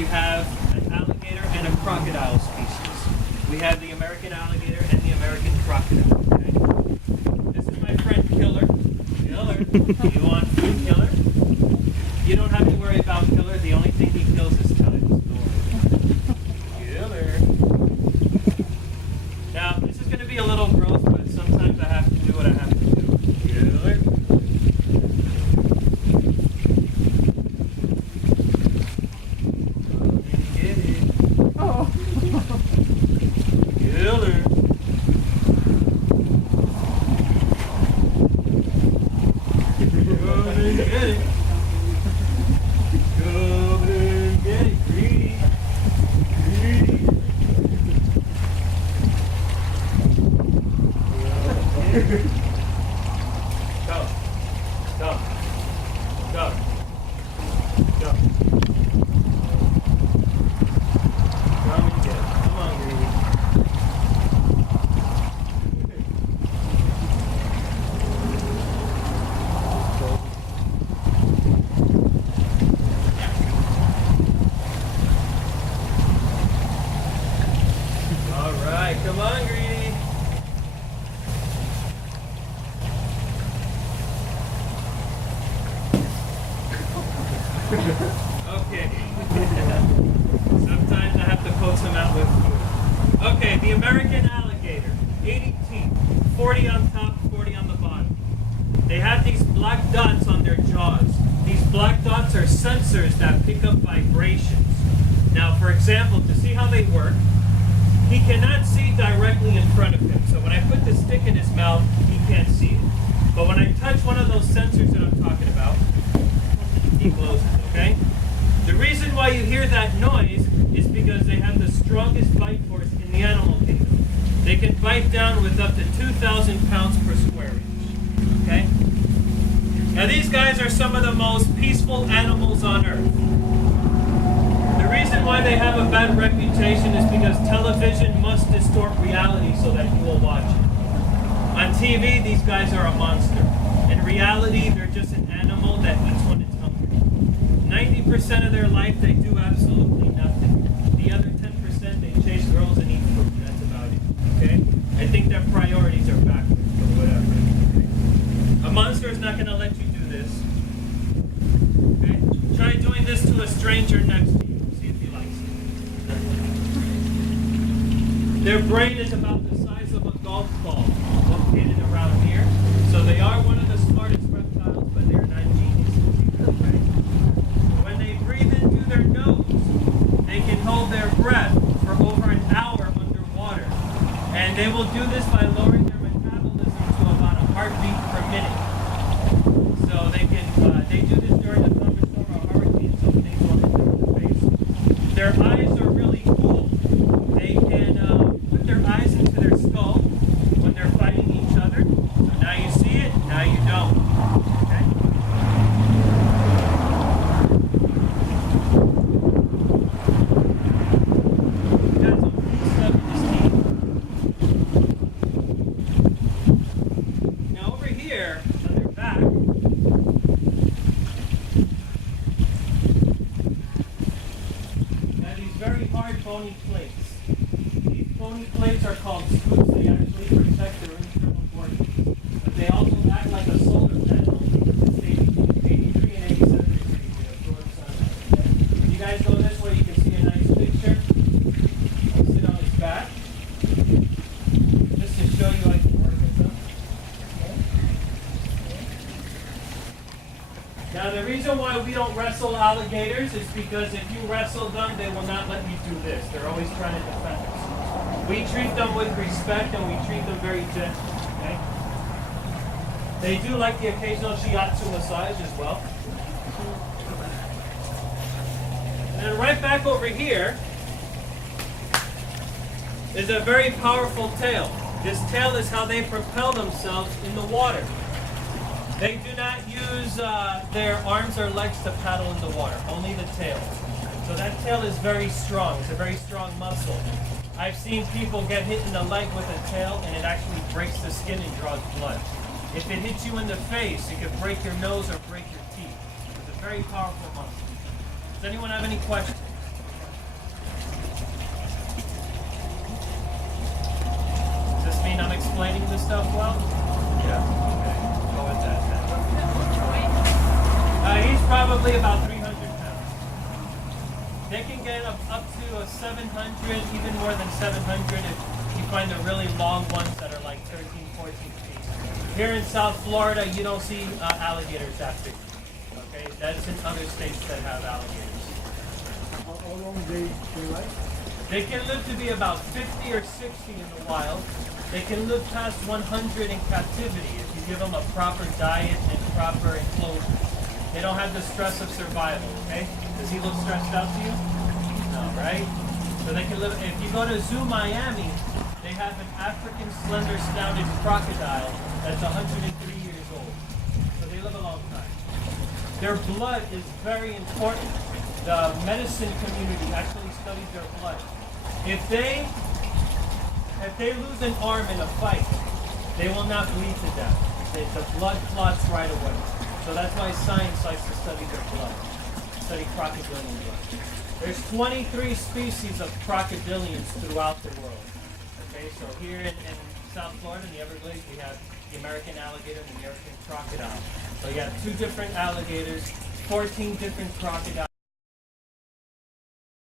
you have an alligator and a crocodile species. We have the American alligator and the American crocodile. Okay? This is my friend Killer. Killer, you want food, Killer? You don't have to worry about Killer. The only thing he kills is time. Killer. Now, this is going to be a little gross, but sometimes I have to do what I have to do. Killer. Get it. Oh. Killer. Come and get it. Come and get it. Greedy. Greedy. Go. Go. Go. Go. Come and get it. Come on, Greedy. All right, come on, Greedy. Okay. Sometimes I have to poke them out with food. Okay, the American alligator, 80 teeth, 40 on top, 40 on the bottom. They have these black dots on their jaws. These black dots are sensors that pick up vibrations. Now, for example, to see how they work, he cannot see directly in front of him. So when I put the stick in his mouth, he can't see it. But when I touch one of those sensors that I'm talking about, he closes, okay? The reason why you hear that noise is because they have the strongest bite force in the animal kingdom. They can bite down with up to 2,000 pounds per square inch, okay? Now these guys are some of the most peaceful animals on earth. The reason why they have a bad reputation is because television must distort reality so that you will watch it. On TV, these guys are a monster. In reality, they're just an animal that eats when it's hungry. 90% of their life, they do absolutely nothing. The other 10%, they chase girls and eat food. That's about it, okay? I think their priorities are backwards, but whatever. Okay? A monster is not going to let you do this. Okay? Try doing this to a stranger next to you. Their brain is about the size of a golf ball located around here. So they are one of the smartest reptiles, but they're not geniuses either, right? When they breathe in through their nose, they can hold their breath for over an hour underwater. And they will do this by lowering their metabolism to about a heartbeat per minute. So they do this during a thunderstorm or hurricane, so things won't hit them in the face. Their eyes are really cool. They can put their eyes into their skull when they're fighting each other. So now you see it, now you don't. Okay? That's a pretty stuff in this teeth. Now over here, on their back, they have these very hard bony plates. These bony plates are called scutes. They actually protect their internal organs. But they also act like a solar panel because they stay between 83 and 87 degrees. They absorb sunlight. Okay? You guys go this way, you can see a nice picture. I'll sit on his back. Just to show you I can work with them. Okay? Now the reason why we don't wrestle alligators is because if you wrestle them, they will not let you do this. They're always trying to defend us. We treat them with respect and we treat them very gently, okay? They do like the occasional shiatsu massage as well. And then right back over here is a very powerful tail. This tail is how they propel themselves in the water. They do not use their arms or legs to paddle in the water, only the tail. So that tail is very strong. It's a very strong muscle. I've seen people get hit in the leg with a tail and it actually breaks the skin and draws blood. If it hits you in the face, it could break your nose or break your teeth. It's a very powerful muscle. Does anyone have any questions? mean I'm explaining this stuff well? Yeah. Okay. Go with that then. He's probably about 300 pounds. They can get up to a 700, even more than 700 if you find the really long ones that are like 13, 14 feet. Here in South Florida, you don't see alligators that big. Okay, that's in other states that have alligators. How long they live? They can live to be about 50 or 60 in the wild. They can live past 100 in captivity if you give them a proper diet and proper enclosure. They don't have the stress of survival, okay? Does he look stressed out to you? No, right? So they can live, if you go to Zoo Miami, they have an African slender-snouted crocodile that's 103 years old. So they live a long time. Their blood is very important. The medicine community actually studies their blood. If they lose an arm in a fight, they will not bleed to death. The blood clots right away. So that's why science likes to study their blood, study crocodilian blood. There's 23 species of crocodilians throughout the world. Okay, so here in South Florida, in the Everglades, we have the American alligator and the American crocodile. So you have 2 different alligators, 14 different crocodiles.